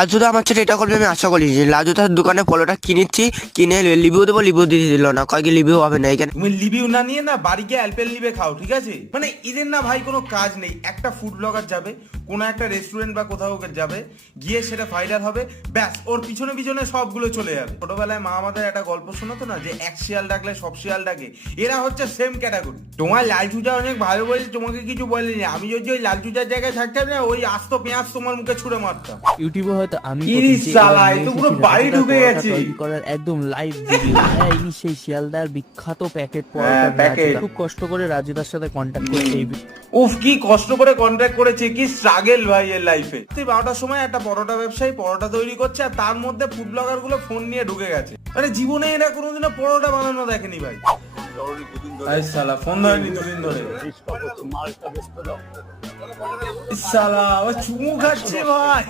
লাজুদা আমার সাথে এটা করবে আমি আশা করি। লাজুদার দোকানে পলোটা কিনেছি, কিনে লিভিউ দেবো, লিভিউ দিয়ে দিল না, কয়েক লিভিউ হবে না এখানে। তুমি লিভিউ না নিয়ে না বাড়ি গিয়ে অ্যালপেল লিভে খাও, ঠিক আছে? মানে এদের না ভাই কোনো কাজ নেই। একটা ফুড ব্লগার যাবে কোনো একটা রেস্টুরেন্ট বা কোথাও যাবে, গিয়ে সেটা ভাইরাল হবে, ব্যাস ওর পিছনে পিছনে সবগুলো চলে যাবে। ছোটবেলায় মা আমাদের একটা গল্প শোনাতো না, যে এক শিয়াল ডাকলে সব শিয়াল ডাকে, এরা হচ্ছে সেম ক্যাটাগরি। তোমার লালচুজা অনেক ভালো বলে তোমাকে কিছু বলেনি, আমি যদি ওই লালচুজার জায়গায় থাকতাম না, ওই আস্ত পেঁয়াজ তোমার মুখে ছুঁড়ে মারতাম। ইউটিউবে হয়তো আমি ইরি শালা, এ তো পুরো বাড়ি ঢুকে গেছে। করার একদম লাইভ ভিডিও। হ্যাঁ, ইনি সেই শিয়ালদার বিখ্যাত প্যাকেট হ্যাঁ, প্যাকেট। খুব কষ্ট করে রাজুদার সাথে কন্ট্যাক্ট করে এই উফ, কি কষ্ট করে কন্ট্রাক্ট করেছে, কি স্ট্রাগল ভাই এর লাইফে। 12টার সময় একটা পরোটা ব্যবসায়ী পরোটা তৈরি করছে, আর তার মধ্যে ফুড ব্লগার গুলো ফোন নিয়ে ঢুকে গেছে। মানে জীবনে এরা কোনোদিনও পরোটা বানানো দেখেনি ভাই। এই শালা ফোন ধরেনি দুদিন ধরে। শালা ও চুমু খাচ্ছে ভাই।